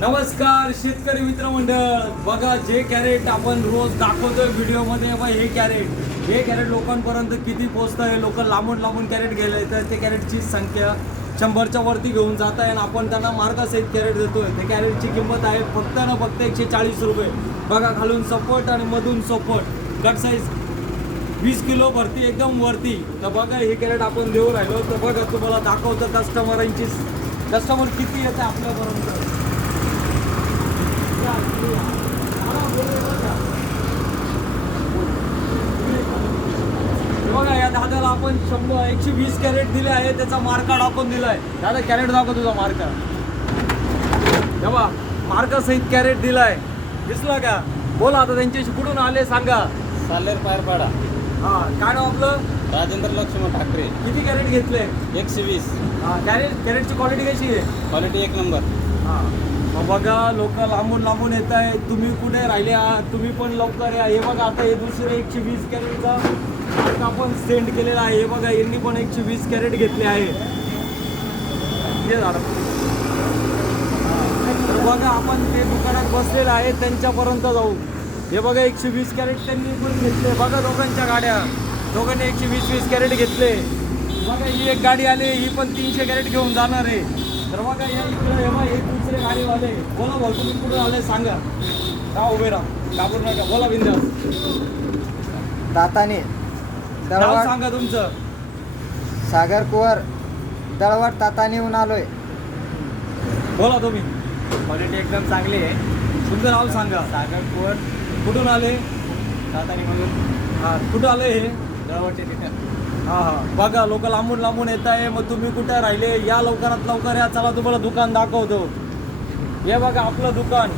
नमस्कार शेतकरी मित्रमंडळ. बघा जे कॅरेट आपण रोज दाखवतोय व्हिडिओमध्ये बा हे कॅरेट हे कॅरेट लोकांपर्यंत किती पोहोचत आहे लोक लांबून लांबून कॅरेट गेले तर ते कॅरेटची संख्या शंभरच्या वरती घेऊन जात आहे आणि आपण त्यांना मार्गासहित कॅरेट देतोय. त्या कॅरेटची किंमत आहे फक्त ना फक्त एकशे चाळीस रुपये. बघा खालून सपोर्ट आणि मधून सपोर्ट कट साईज वीस किलो भरती एकदम वरती. तर बघा हे कॅरेट आपण देऊ राहिलो. तर बघा तुम्हाला दाखवतं कस्टमरांची कस्टमर किती येते आपल्यापर्यंत? बघा. या दादाला आपण शंभर एकशे वीस कॅरेट दिले आहे त्याचा मार्का टाकून दिलाय. दादा कॅरेट दाखव तुझा मार्का तेव्हा मार्का सहित कॅरेट दिलाय. दिसला का? बोला आता त्यांच्याशी कुठून आले सांगा. सालेर पायरपाडा हा काय नाव आपलं? राजेंद्र लक्ष्मण ठाकरे. किती कॅरेट घेतले? एकशे वीस. हा कॅरेट कॅरेटची क्वालिटी कशी आहे? क्वालिटी एक नंबर. हा. बघा लोक लांबून लांबून येत आहे तुम्ही कुठे राहिले आहात? तुम्ही पण लवकर या. हे बघा आता हे दुसरे एकशे वीस कॅरेटचा मार्क आपण सेंड केलेला आहे. हे बघा यांनी पण एकशे वीस कॅरेट घेतले आहे. हे झालं. तर बघा आपण ते दुकानात बसलेलं आहे त्यांच्यापर्यंत जाऊ. हे बघा एकशे वीस कॅरेट त्यांनी पण घेतले. बघा दोघांच्या गाड्या. दोघांनी एकशे वीस वीस कॅरेट घेतले. बघा ही एक गाडी आली ही पण तीनशे कॅरेट घेऊन जाणार आहे. तर बघा या इकडे हे बघा हे दुसरे गाडीवाले बोला भाऊ तुम्ही कुठून आले सांगा. का उभे राहा? घाबरू नका? बोला बिंदास. दाताने नाव दळवाट सांगा तुमचं. सागर कुवर दळवाट तातानेहून आलोय. बोला तुम्ही. क्वालिटी एकदम चांगली आहे. तुमचं नाव सांगा. सागर कुवर. कुठून आले? सातारी म्हणून. हा कुठं आले हे? जवळचे तिथं. हा हा. बघा लोक लांबून लांबून येत आहे मग तुम्ही कुठे राहिले? या लवकरात लवकर या. चला तुम्हाला दुकान दाखवतो. हे बघा आपलं दुकान.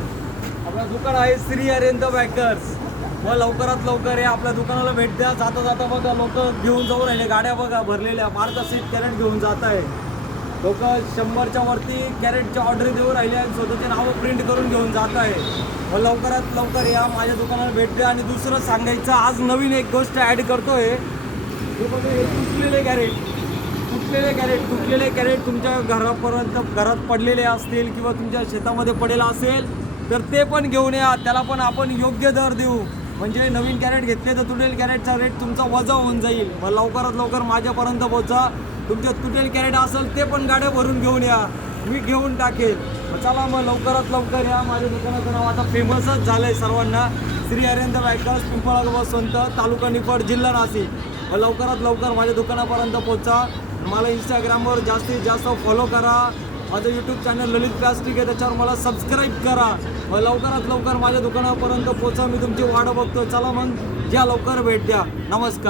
आपलं दुकान आहे श्री अरेंद बॅकर्स मग लवकरात लवकर या आपल्या दुकानाला भेट द्या जाता जाता बघा लोक घेऊन जाऊ राहिले. गाड्या बघा भरलेल्या. मार्क सीट कॅरेट घेऊन जात आहे. लोक शंभरच्या वरती कॅरेटच्या ऑर्डर देऊ राहिले आणि स्वतःचे नावं प्रिंट करून घेऊन जात आहे. मग लवकरात लवकर या माझ्या दुकानाला भेट द्या आणि दुसरं सांगायचं आज नवीन एक गोष्ट ॲड करतोय. हे बघा हे तुटलेले कॅरेट तुटलेले कॅरेट तुटलेले कॅरेट तुमच्या घरापर्यंत घरात पडलेले असतील किंवा तुमच्या शेतामध्ये पडेला असेल तर ते पण घेऊन या. त्याला पण आपण योग्य दर देऊ. म्हणजे नवीन कॅरेट घेतले तर तुटेल कॅरेटचा रेट तुमचा वजा होऊन जाईल. मग लवकरात लवकर माझ्यापर्यंत पोहोचा. तुमच्या तुटेल कॅरेट असेल ते पण गाड्या भरून घेऊन या. मी घेऊन टाकेल. चला मग लवकरात लवकर या. माझ्या दुकानाचं नाव आता फेमसच झालं आहे सर्वांना. श्री अरेंद्र बायकर्स पिंपळा संत तालुका निफाड जिल्हा नाशिक. मग लवकरात लवकर माझ्या दुकानापर्यंत पोहोचा. मला इंस्टाग्रामवर जास्तीत जास्त फॉलो करा. माझं यूट्यूब चॅनल ललित प्लास्टिक आहे त्याच्यावर मला सबस्क्राईब करा. मग लवकरात लवकर माझ्या दुकानापर्यंत पोचा मी तुमची वाट बघतो चला मग या लवकर भेट द्या. नमस्कार.